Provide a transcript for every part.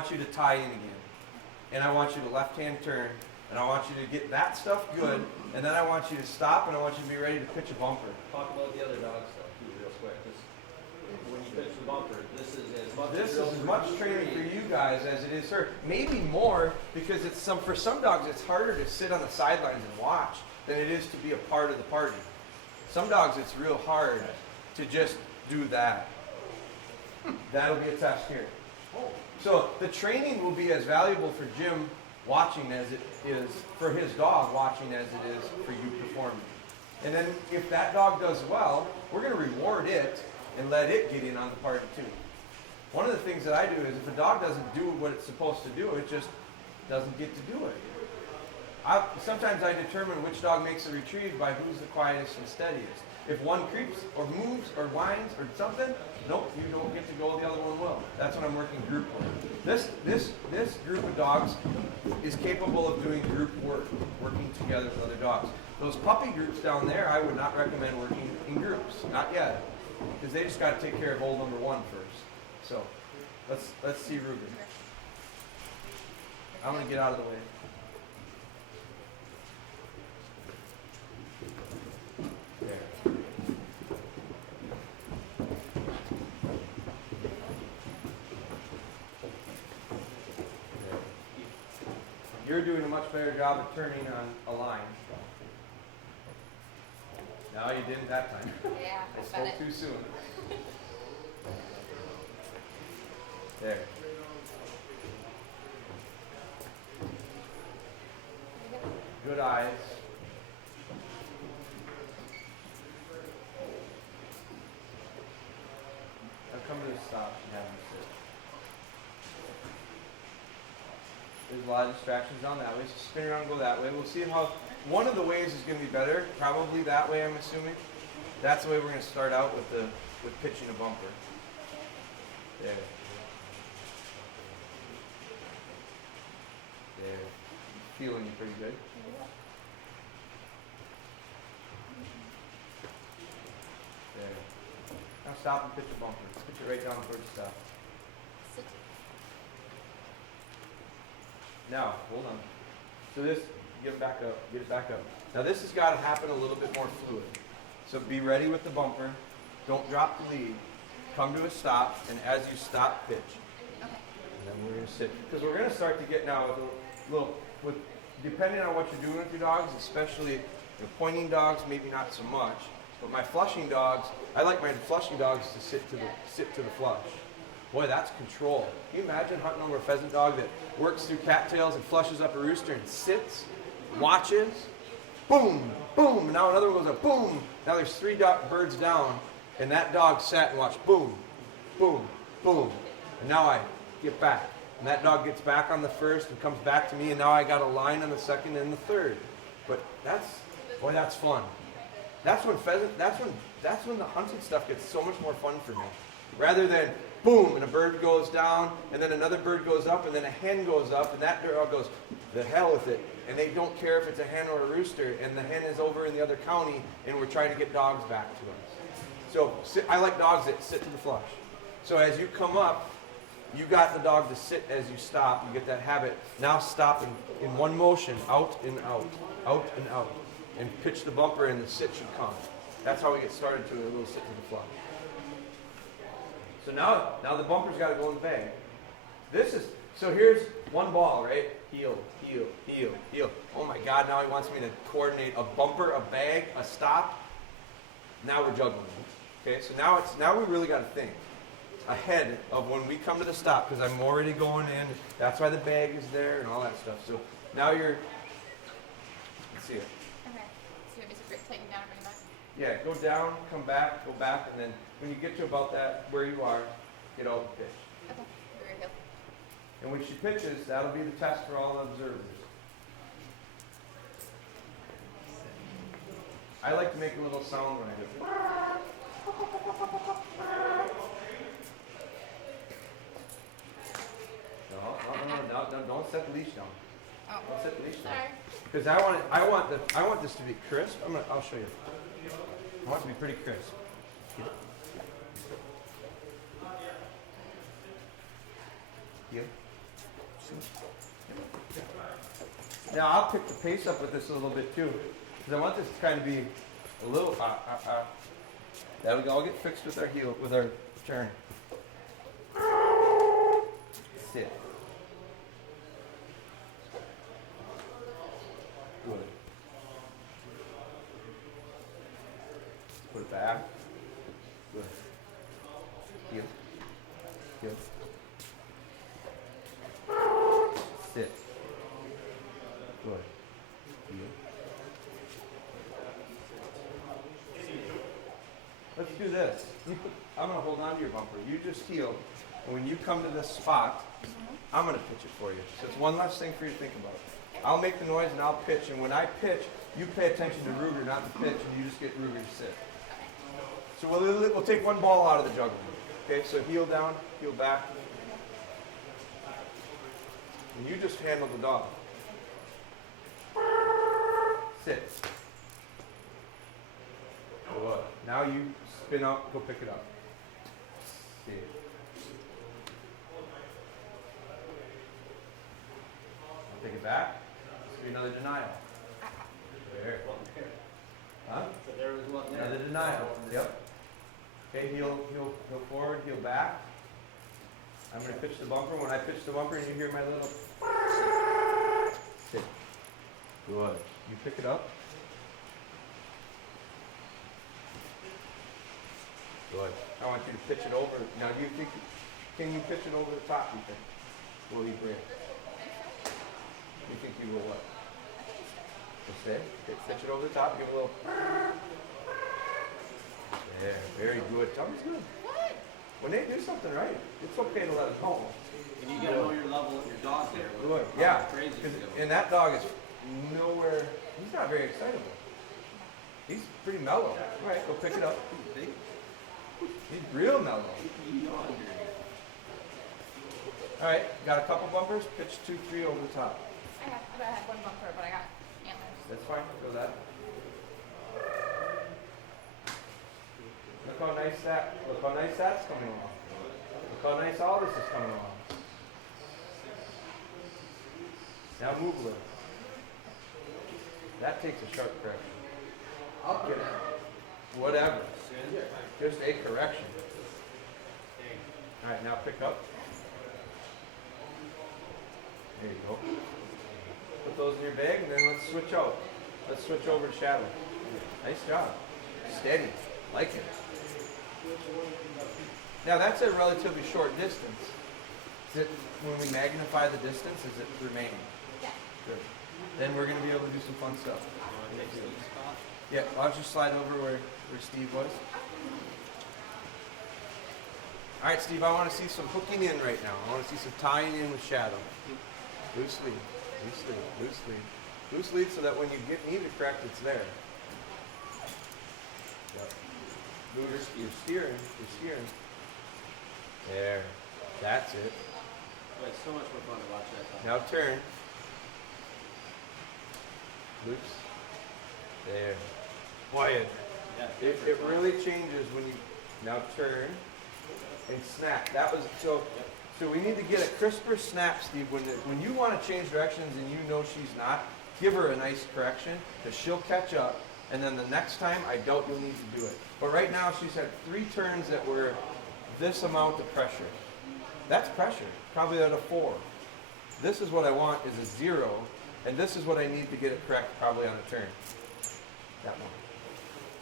want you to tie in again. And I want you to left-hand turn, and I want you to get that stuff good, and then I want you to stop, and I want you to be ready to pitch a bumper. Talk about the other dog stuff too, real quick. Just when you pitch the bumper, this is As much training for you guys as it is her. Maybe more, because for some dogs it's harder to sit on the sidelines and watch than it is to be a part of the party. Some dogs it's real hard to just do that. That'll be a test here. So the training will be as valuable for Jim watching as it is for his dog watching as it is for you performing. And then if that dog does well, we're going to reward it and let it get in on the party too. One of the things that I do is if a dog doesn't do what it's supposed to do, it just doesn't get to do it. Sometimes I determine which dog makes a retrieve by who's the quietest and steadiest. If one creeps or moves or whines or something, nope, you don't get to go, the other one will. That's when I'm working group work. This group of dogs is capable of doing group work, working together with other dogs. Those puppy groups down there, I would not recommend working in groups, not yet, because they just got to take care of old number one first. So let's see Ruben. I'm going to get out of the way. There. You're doing a much better job of turning on a line. No, you didn't that time. Yeah, I spoke too soon. There. Good eyes. Now come to a stop and have them sit. There's a lot of distractions down that way, so spin around and go that way. We'll see how, one of the ways is going to be better, probably that way I'm assuming. That's the way we're going to start out with pitching a bumper. There. There. Feeling pretty good. There. Now stop and pitch a bumper. Pitch it right down towards the stop. Now, hold on. So this, get it back up, get it back up. Now this has got to happen a little bit more fluid. So be ready with the bumper. Don't drop the lead. Come to a stop, and as you stop, pitch. Okay. And then we're going to sit. Because we're going to start to get now with depending on what you're doing with your dogs, especially the pointing dogs, maybe not so much. But my flushing dogs, I like my flushing dogs to sit to the flush. Boy, that's control. Can you imagine hunting over a pheasant dog that works through cattails and flushes up a rooster and sits, watches, boom, boom, and now another one goes up, boom. Now there's three birds down, and that dog sat and watched, boom, boom, boom. And now I get back. And that dog gets back on the first and comes back to me, and now I got a line on the second and the third. But that's fun. That's when the hunting stuff gets so much more fun for me. Rather than boom, and a bird goes down, and then another bird goes up, and then a hen goes up, and that dog goes, the hell with it. And they don't care if it's a hen or a rooster, and the hen is over in the other county, and we're trying to get dogs back to us. So I like dogs that sit to the flush. So as you come up, you got the dog to sit as you stop. You get that habit. Now stop in one motion, out and out, out and out, and pitch the bumper, and the sit should come. That's how we get started to a little sit to the flush. So now the bumper's got to go in the bag. So here's one ball, right? Heel, heel, heel, heel. Oh my God, now he wants me to coordinate a bumper, a bag, a stop. Now we're juggling. Okay, so now we really got to think ahead of when we come to the stop, because I'm already going in. That's why the bag is there and all that stuff. So now let's see it. Okay. So maybe just tighten down and bring it back? Yeah, go down, come back, go back, and then when you get to about that, where you are, get out and pitch. Okay. Very good. And when she pitches, that'll be the test for all the observers. I like to make a little sound when I do it. No, don't set the leash down. Oh. Don't set the leash down. Sorry. Because I want this to be crisp. I'll show you. I want it to be pretty crisp. Get it? Heel. Now I'll pick the pace up with this a little bit too, because I want this to kind of be a little. That'll all get fixed with our heel, with our turn. Sit. Good. Put it back. Good. Heel. Heel. Sit. Good. Heel. Let's do this. I'm going to hold on to your bumper. You just heel. And when you come to this spot, I'm going to pitch it for you. So it's one less thing for you to think about. I'll make the noise and I'll pitch. And when I pitch, you pay attention to Ruger, not the pitch, and you just get Ruger to sit. So we'll take one ball out of the juggler. Okay, so heel down, heel back. And you just handle the dog. Sit. Good. Now you spin up, go pick it up. Sit. Take it back. This will be another denial. There. Huh? So there was one there. Another denial. Yep. Okay, heel forward, heel back. I'm going to pitch the bumper. When I pitch the bumper and you hear my little sit. Good. You pick it up. Good. I want you to pitch it over. Now, do you think, can you pitch it over the top, you think? Will you break? You think you will what? Will stay? Okay, pitch it over the top, give a little. There, very good. Tommy's good. What? When they do something right, it's okay to let it go. And you gotta know your level of your dog there. Good. Yeah. Crazy. 'Cause- and that dog is nowhere, he's not very excitable. He's pretty mellow. All right, go pick it up. He's real mellow. All right, got a couple bumpers, pitch 2, 3 over the top. I had one bumper, but I got antlers. That's fine, go that. Look how nice that's coming along. Look how nice all this is coming along. Now move a little. That takes a sharp correction. I'll get it. Whatever. Just a correction. All right, now pick up. There you go. Put those in your bag, and then let's switch out. Let's switch over to shadow. Nice job. Steady. Like it. Now that's a relatively short distance. Is it, when we magnify the distance, is it remaining? Yeah. Good. Then we're going to be able to do some fun stuff. Yeah, I'll just slide over where Steve was. All right, Steve, I want to see some hooking in right now. I want to see some tying in with shadow. Loose lead, loose lead, loose lead. Loose lead so that when you need to correct, it's there. Yep. You're steering. There. That's it. Oh, it's so much more fun to watch that. Now turn. Loose. There. Quiet. Yeah, It really changes when you now turn and snap. That was so we need to get a crisper snap, Steve. When you want to change directions and you know she's not, give her a nice correction because she'll catch up. And then the next time, I doubt you'll need to do it. But right now, she's had 3 turns that were this amount of pressure. That's pressure, probably out of 4. This is what I want is a 0, and this is what I need to get it correct probably on a turn. That one.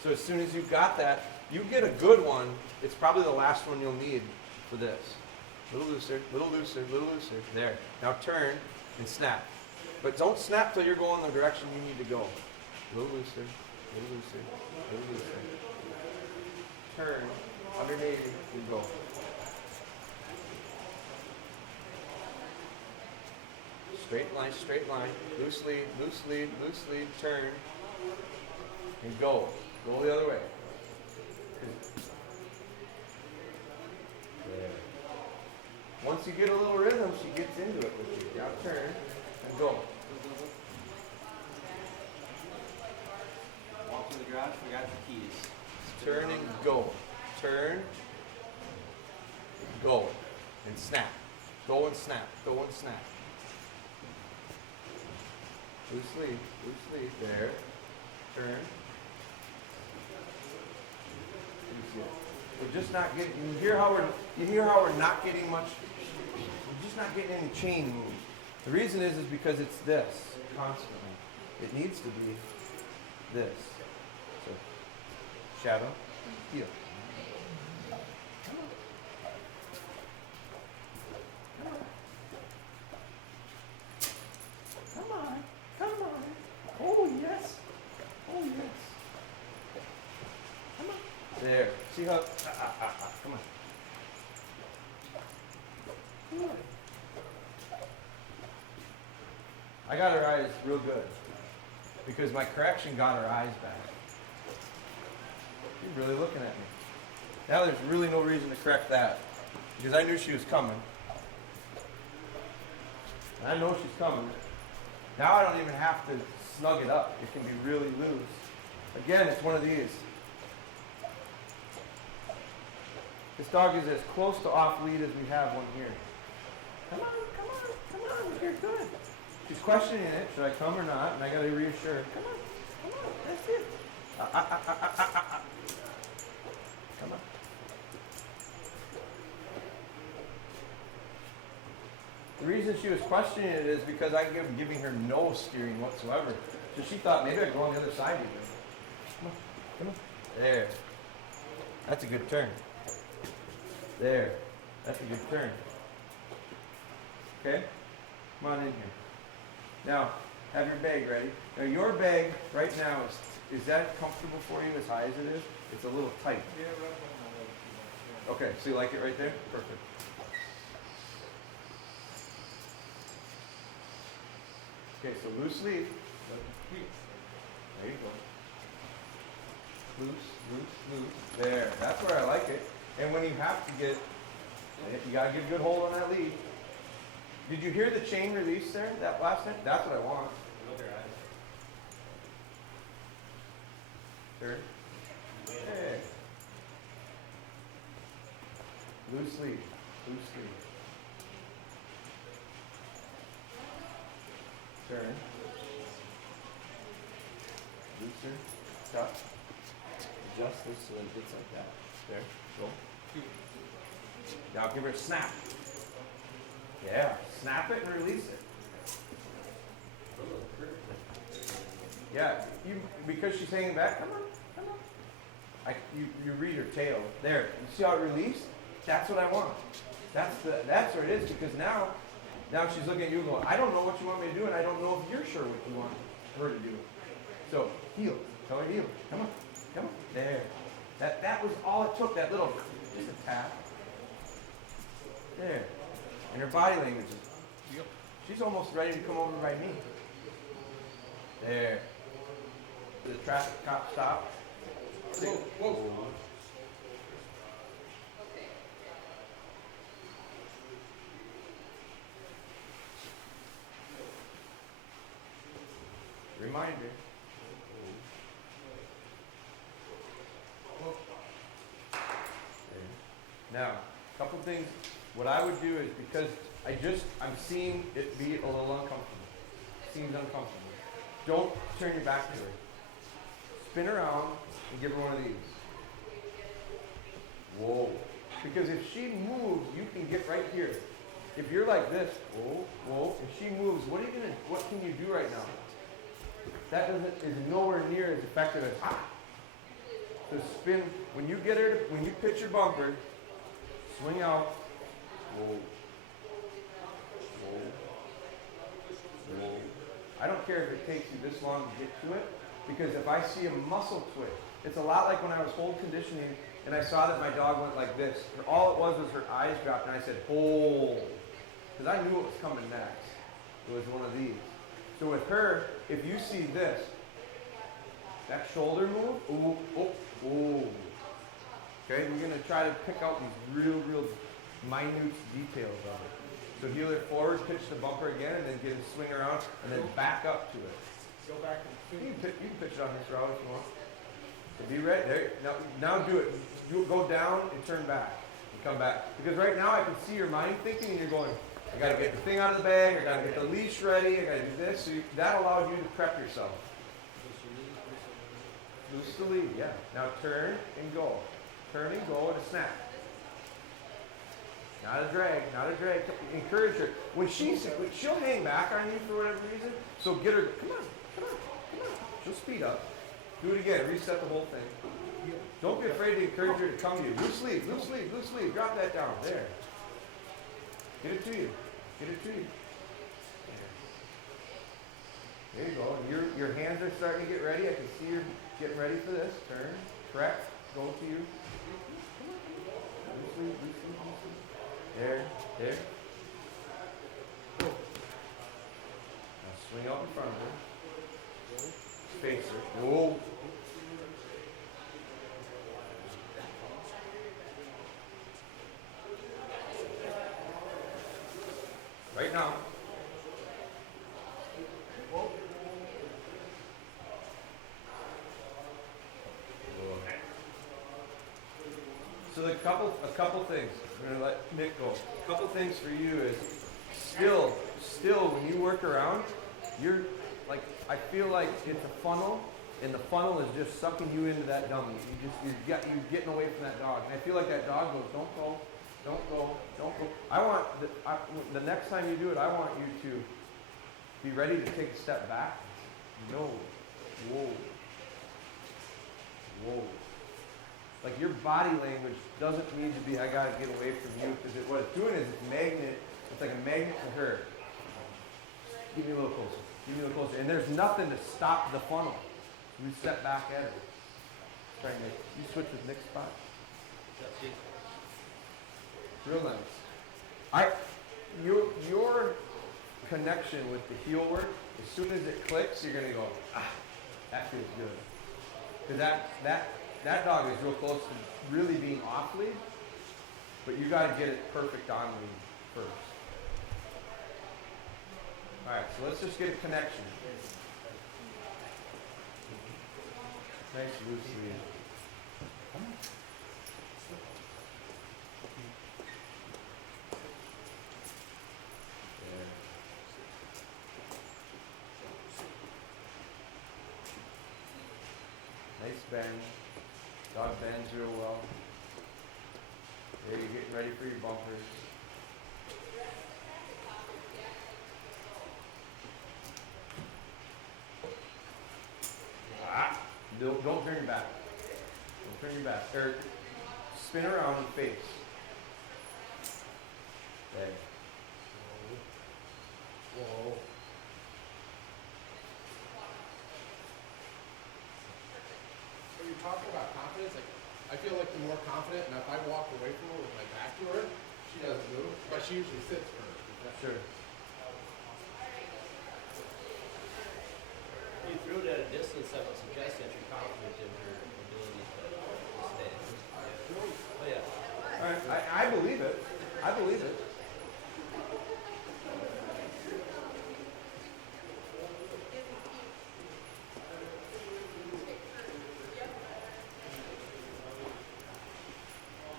So as soon as you've got that, you get a good one, it's probably the last one you'll need for this. Little looser, little looser, little looser. There. Now turn and snap. But don't snap till you're going the direction you need to go. Little looser, little looser, little looser. Turn, underneath, and go. Straight line, loose lead, loose lead, loose lead, turn, and go. Go the other way. There. Once you get a little rhythm, she gets into it with you. Now turn and go. Walk to the garage, forgot your keys. Turn and go. Turn, go, and snap. Go and snap. Go and snap. Loose lead. There. Turn. Loose it. We're just not getting. You hear how we're not getting much. We're just not getting any chain move. The reason is because it's this constantly. It needs to be this. So shadow, heel. Come on. Oh yes. Come on. There. See how? Come on. I got her eyes real good because my correction got her eyes back. She's really looking at me. Now there's really no reason to correct that because I knew she was coming. And I know she's coming. Now I don't even have to snug it up. It can be really loose. Again, it's one of these. This dog is as close to off lead as we have one here. Come on, you're good. She's questioning it. Should I come or not? And I gotta reassure her. Come on, that's it. Come on. The reason she was questioning it is because I am giving her no steering whatsoever. So she thought maybe I'd go on the other side with her. Come on. There. That's a good turn. There. That's a good turn. Okay? Come on in here. Now, have your bag ready. Now your bag right now is that comfortable for you as high as it is? It's a little tight. Yeah, right on my leg. Okay, so you like it right there? Perfect. Okay, so loose lead. There you go. Loose. There, that's where I like it. And when you have to get, you gotta get a good hold on that lead. Did you hear the chain release there, that last time? That's what I want. Turn. Hey. Loose lead. Turn. Looser. Stop. Adjust this so that it gets like that. There. Go. Now give her a snap. Yeah. Snap it and release it. Yeah. Because she's hanging back. Come on. You read her tail. There. You see how it released? That's what I want. That's where it is because now she's looking at you and going, I don't know what you want me to do and I don't know if you're sure what you want her to do. So heel. Tell her heel. Come on. There. That was all it took, that little, just a tap. There. And her body language is, she's almost ready to come over by me. There. The traffic cop stopped. Whoa. Reminder. Now, a couple things. What I would do is because I'm seeing it be a little uncomfortable. Seems uncomfortable. Don't turn your back to her. Spin around and give her one of these. Whoa. Because if she moves, you can get right here. If you're like this, whoa, if she moves, what can you do right now? That is nowhere near as effective as So spin, when you pitch your bumper, swing out, whoa. I don't care if it takes you this long to get to it, because if I see a muscle twitch, it's a lot like when I was hold conditioning and I saw that my dog went like this. All it was her eyes dropped and I said, hold. Because I knew what was coming next. It was one of these. So with her, if you see this, that shoulder move, ooh. Okay, we're going to try to pick out these real minute details of it. So heel it forward, pitch the bumper again, and then get a swing around, and then back up to it. Go back and You can pitch it on this route if you want. So be ready. There. Now do it. Go down and turn back. And come back. Because right now I can see your mind thinking, and you're going, I gotta get the thing out of the bag, I gotta get the leash ready, I gotta do this. So that allows you to prep yourself. Loose the lead, yeah. Now turn and go. Turn and go and a snap. Not a drag, not a drag. Encourage her. When she'll hang back on you for whatever reason, so get her, come on, come on, come on. She'll speed up. Do it again, reset the whole thing. Don't be afraid to encourage her to come to you. Loose lead, loose lead, loose lead. Drop that down, there. Get it to you, get it to you. There you go. Your hands are starting to get ready. I can see you're getting ready for this. Turn, correct, go to you. Loose lead, loose lead, loose lead. There, there. Now swing out in front of her. Face her. Whoa. Right now. So a couple things. I'm gonna let Nick go. A couple things for you is still when you work around, you're like, I feel like it's a funnel, and the funnel is just sucking you into that dummy. You're getting away from that dog, and I feel like that dog goes, don't go, don't go, don't go. I want the next time you do it, I want you to be ready to take a step back. No, whoa, whoa. Like your body language doesn't need to be, I gotta get away from you, because what it's doing is it's like a magnet to her. Give me a little closer, give me a little closer. And there's nothing to stop the funnel. We step back at it. Try and you switch with Nick's spot. Real nice. Your connection with the heel work, as soon as it clicks, you're gonna go, that feels good. Because that dog is real close to really being off lead, but you got to get it perfect on lead first. All right, so let's just get a connection. Nice loose lead. Nice bend. Dog bends real well. There, you're getting ready for your bumpers. Don't turn your back. Don't turn your back. Or spin around and face. Okay. Whoa. When you're talking about confidence, like I feel like the more confident, and if I walk away from her with my back to her, she doesn't move, but she usually sits for her. Sure. You threw it at a distance that would suggest that you're confident in her ability to stay. Oh yeah. All right, I believe it. I believe it.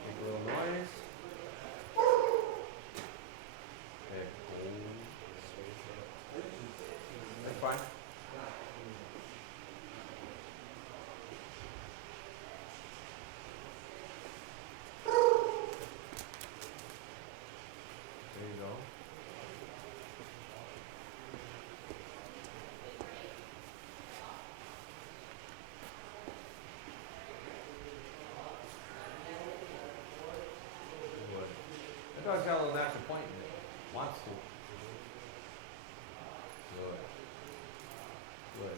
Make a little noise. Okay, hold. That's fine. There you go. Good. That dog's got a little natural point in it. Wants to. Good. Good.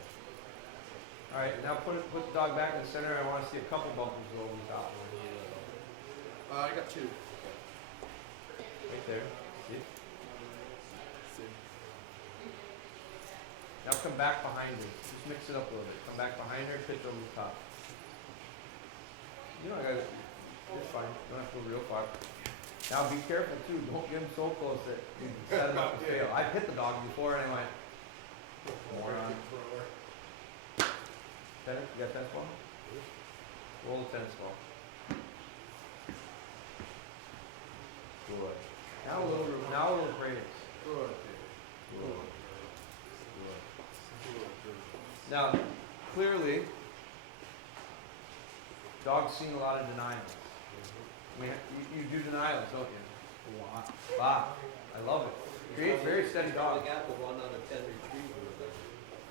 All right, now put the dog back in the center. I want to see a couple bumpers go over the top. I got two. Right there. See? See. Now come back behind her. Just mix it up a little bit. Come back behind her, pitch over the top. You don't gotta, it's fine. You don't have to go real far. Now be careful too. Don't get him so close that you set him up to fail. I've hit the dog before and I went, moron. Tennis? You got tennis ball? Roll the tennis ball. Good. Now a little praise. Good. Now, clearly, dog's seen a lot of denials. You do denials, don't you? A lot. Wow, I love it. Creates very steady Probably dog. got the 1 out of 10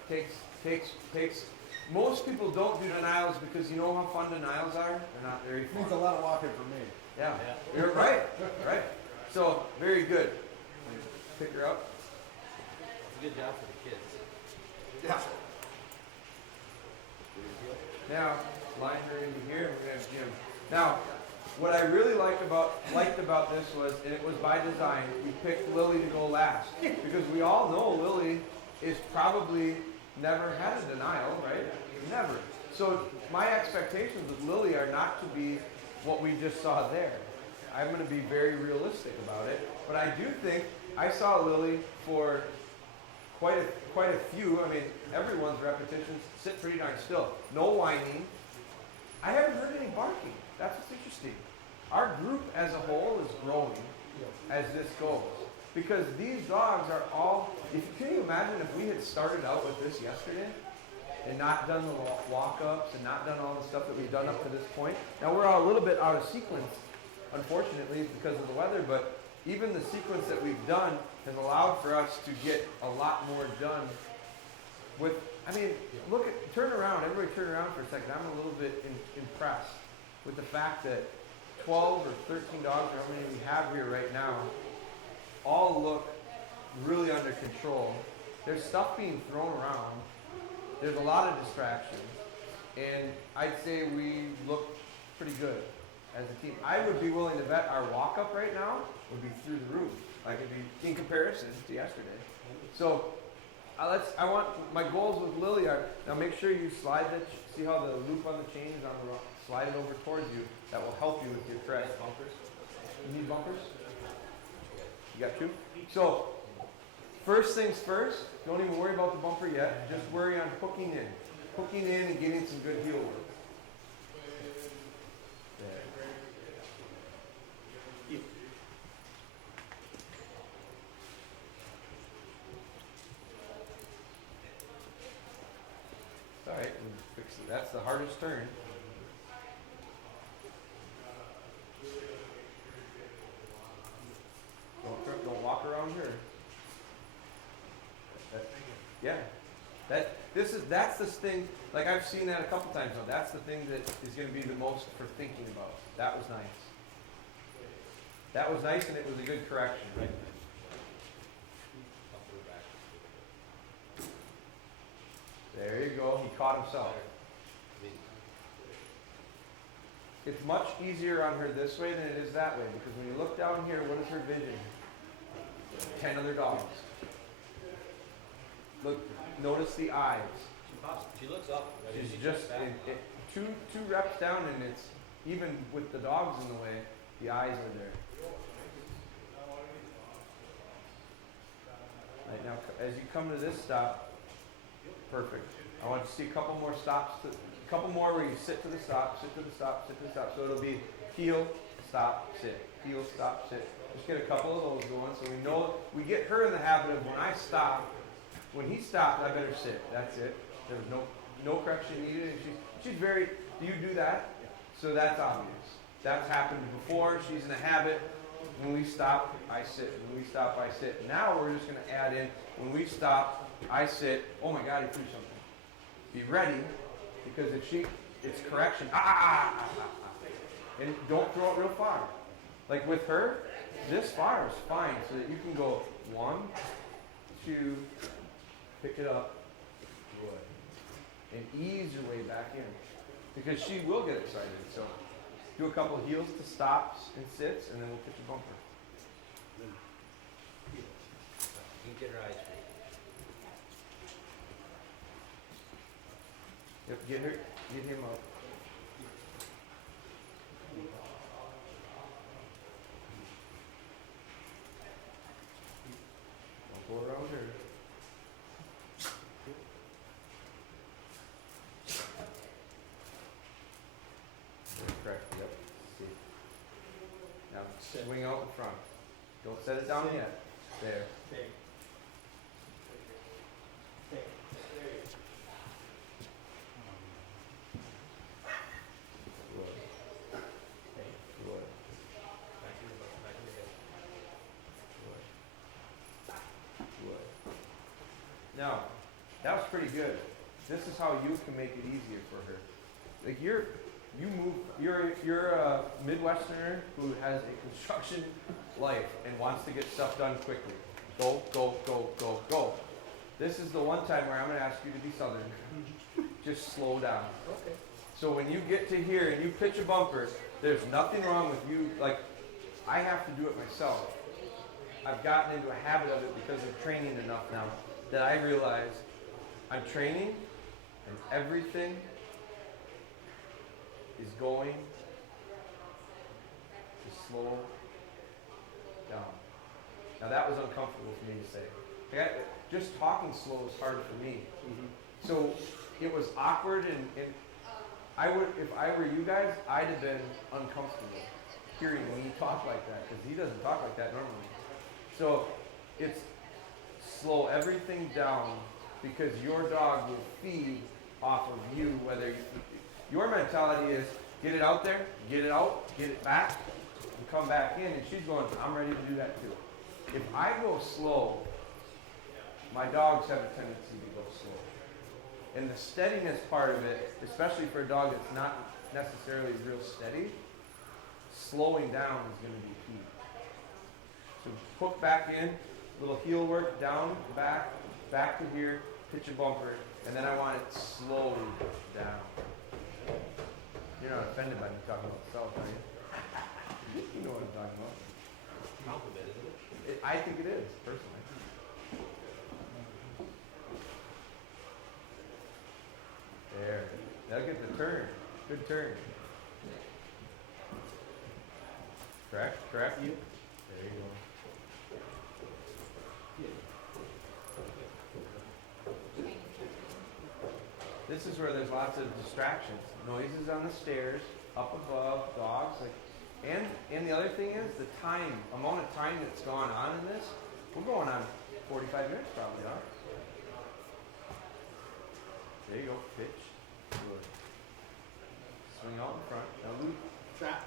retriever. Takes. Most people don't do denials because you know how fun denials are? They're not very It means a fun. lot of walking for me. Yeah, Yeah. you're right, right. So, very good. Pick her up. It's a good job for the kids. Yeah. Now, line her into here, and we're gonna have Jim. Now, what I really liked about this was, and it was by design, we picked Lily to go last. Because we all know Lily is probably never had a denial, right? Never. So my expectations with Lily are not to be what we just saw there. I'm gonna be very realistic about it. But I do think I saw Lily for quite a few. I mean, everyone's repetitions sit pretty darn still. No whining. I haven't heard any barking. That's what's interesting. Our group as a whole is growing as this goes. Because these dogs are all, can you imagine if we had started out with this yesterday and not done the walk-ups and not done all the stuff that we've done up to this point? Now we're all a little bit out of sequence, unfortunately, because of the weather, but even the sequence that we've done has allowed for us to get a lot more done with, I mean, turn around, everybody turn around for a second. I'm a little bit impressed with the fact that 12 or 13 dogs, or how many we have here right now, all look really under control. There's stuff being thrown around. There's a lot of distractions. And I'd say we look pretty good as a team. I would be willing to bet our walk-up right now would be through the roof. Like it'd be in comparison to yesterday. So my goals with Lily are, now make sure you slide see how the loop on the chain is on the rock, slide it over towards you. That will help you with your correct bumpers. You need bumpers? You got 2? So, first things first, don't even worry about the bumper yet. Just worry on hooking in. Hooking in and getting some good heel work. There. Alright, fix it. That's the hardest turn. Don't walk around her. That's this thing, like I've seen that a couple times now. That's the thing that is going to be the most for thinking about. That was nice. That was nice and it was a good correction, right? There you go. He caught himself. It's much easier on her this way than it is that way because when you look down here, what is her vision? 10 other dogs. Look, notice the eyes. She looks up. Right? She's just two reps down, and it's even with the dogs in the way, the eyes are there. Right now, as you come to this stop, perfect. I want you to see a couple more stops, a couple more where you sit to the stop, sit to the stop, sit to the stop. So it'll be heel, stop, sit, heel, stop, sit. Just get a couple of those going, so we know we get her in the habit of when I stop. When he stopped, I better sit. That's it. There was no correction needed. And she's very. Do you do that? So that's obvious. That's happened before. She's in a habit. When we stop, I sit. When we stop, I sit. Now we're just going to add in. When we stop, I sit. Oh my God, he threw something. Be ready, because if it's correction. And don't throw it real far. Like with her, this far is fine, so that you can go 1, 2. Pick it up, and ease your way back in. Because she will get excited. So do a couple of heels to stops and sits, and then we'll pitch a bumper. You can get her eyes straight. Yep, get him up. Don't go around her. Correct, yep. See. Now swing out in front. Don't set it down yet. There. Good. Back to your butt, back to your head. Good. Now, that was pretty good. This is how you can make it easier for her. Like you're a Midwesterner who has a construction life and wants to get stuff done quickly. Go, go, go, go, go. This is the one time where I'm gonna ask you to be Southern. Just slow down. Okay. So when you get to here and you pitch a bumper, there's nothing wrong with you. Like, I have to do it myself. I've gotten into a habit of it because of training enough now that I realize I'm training and everything is going to slow down. Now that was uncomfortable for me to say. Just talking slow is hard for me. So it was awkward and I would, if I were you guys, I'd have been uncomfortable hearing when you talk like that because he doesn't talk like that normally. So it's slow everything down because your dog will feed off of you, your mentality is get it out there, get it out, get it back, and come back in, and she's going, I'm ready to do that too. If I go slow, my dogs have a tendency to go slow. And the steadiness part of it, especially for a dog that's not necessarily real steady, slowing down is going to be key. So hook back in, little heel work, down, back to here, pitch a bumper, and then I want it slowly down. You're not offended by me talking about self, are you? You know what I'm talking about. Compliment, isn't it? I think it is, personally. There. That'll get the turn. Good turn. Correct you. There you go. This is where there's lots of distractions. Noises on the stairs, up above, dogs, and the other thing is the amount of time that's gone on in this. We're going on 45 minutes probably, huh? There you go, pitch. Good. Swing out in front. Now loop. Trap.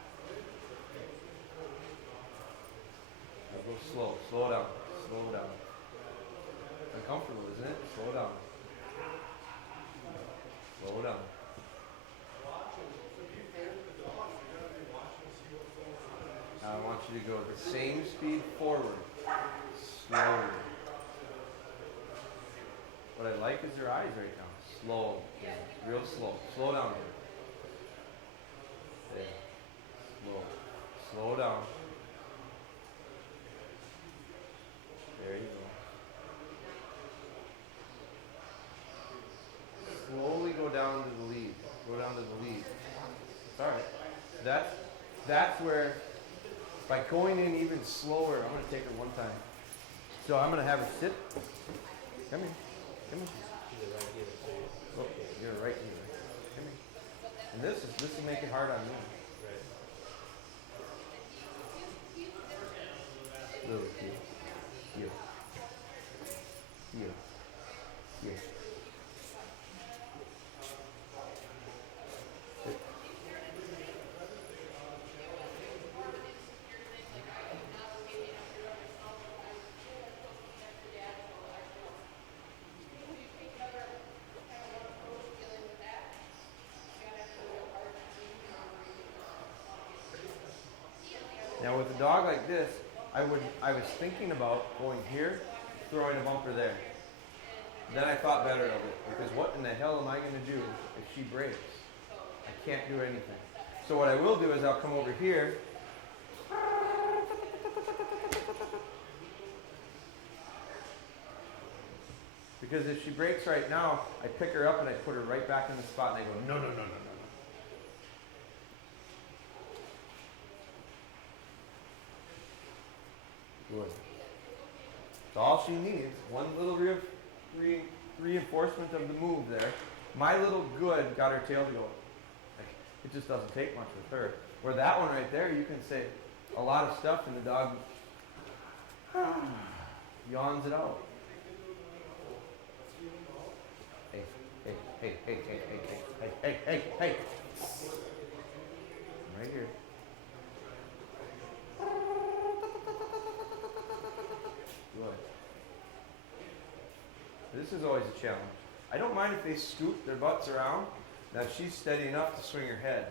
Now go slow down, slow down. Uncomfortable, isn't it? Slow down. Slow down. Now I want you to go the same speed forward, slowly. What I like is your eyes right now. Slow, real slow. Slow down here. There. Slow down. There you go. Slowly go down to the lead. Go down to the lead. All right. That's where, by going in even slower, I'm going to take her one time. So I'm going to have her sit. Come here. Come here. Either right here or straight. Look, you're right here. Come here. And this will make it hard on me. Right. Little kid. You. Sit. Now with a dog like this, I was thinking about going here, throwing a bumper there. Then I thought better of it, because what in the hell am I going to do if she breaks? I can't do anything. So what I will do is I'll come over here. Because if she breaks right now, I pick her up and I put her right back in the spot and I go, no, no, no, no, no. Good. So all she needs, one little reinforcement of the move there. My little good got her tail to go. Like, it just doesn't take much with her. Where that one right there, you can say a lot of stuff and the dog Yawns it out. Hey, hey, hey, hey, hey, hey, hey, hey, hey, hey. Right here. Good. This is always a challenge. I don't mind if they scoop their butts around. Now she's steady enough to swing her head.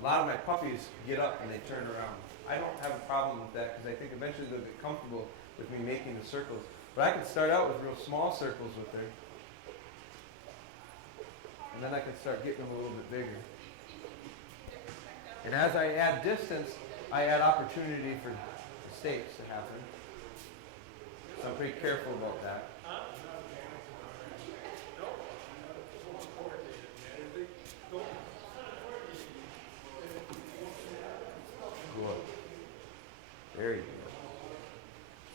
A lot of my puppies get up and they turn around. I don't have a problem with that because I think eventually they'll get comfortable with me making the circles. But I can start out with real small circles with her. And then I can start getting them a little bit bigger. And as I add distance, I add opportunity for mistakes to happen. So I'm pretty careful about that. Good. There you go.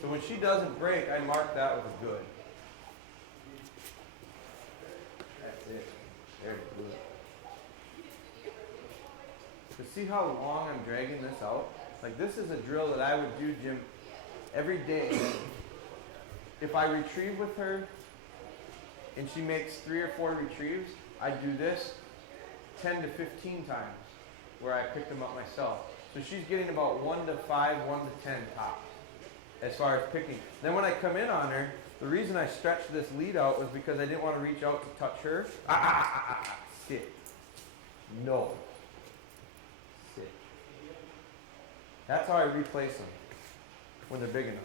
So when she doesn't break, I mark that with a good. That's it. Very good. But see how long I'm dragging this out? Like this is a drill that I would do, Jim, every day. If I retrieve with her and she makes 3 or 4 retrieves, I do this 10 to 15 times where I pick them up myself. So she's getting about 1 to 5, 1 to 10 tops as far as picking. Then when I come in on her, the reason I stretched this lead out was because I didn't want to reach out to touch her. Sit. No. Sit. That's how I replace them when they're big enough.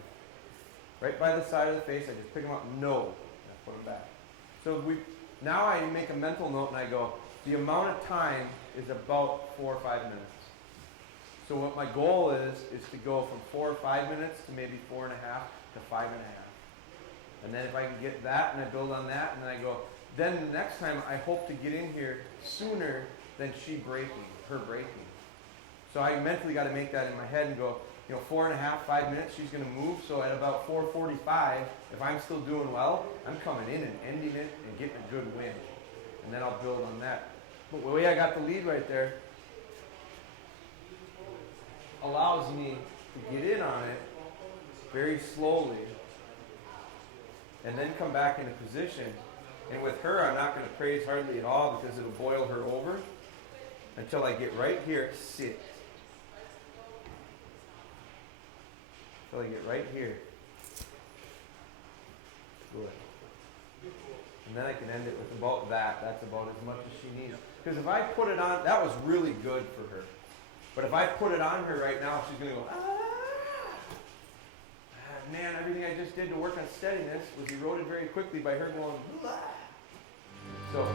Right by the side of the face, I just pick them up. No. I put them back. So now I make a mental note and I go, the amount of time is about 4 or 5 minutes. So what my goal is to go from 4 or 5 minutes to maybe 4.5 to 5.5. And then if I can get that and I build on that and then I go, then the next time I hope to get in here sooner than her breaking. So I mentally got to make that in my head and go, 4.5, 5 minutes, she's going to move. So at about 4:45, if I'm still doing well, I'm coming in and ending it and getting a good win. And then I'll build on that. But the way I got the lead right there allows me to get in on it very slowly and then come back into position. And with her, I'm not going to praise hardly at all because it'll boil her over until I get right here, sit. Until I get right here. Good. And then I can end it with about that. That's about as much as she needs. Because if I put it on, that was really good for her. But if I put it on her right now, she's going to go, man, everything I just did to work on steadiness was eroded very quickly by her going, so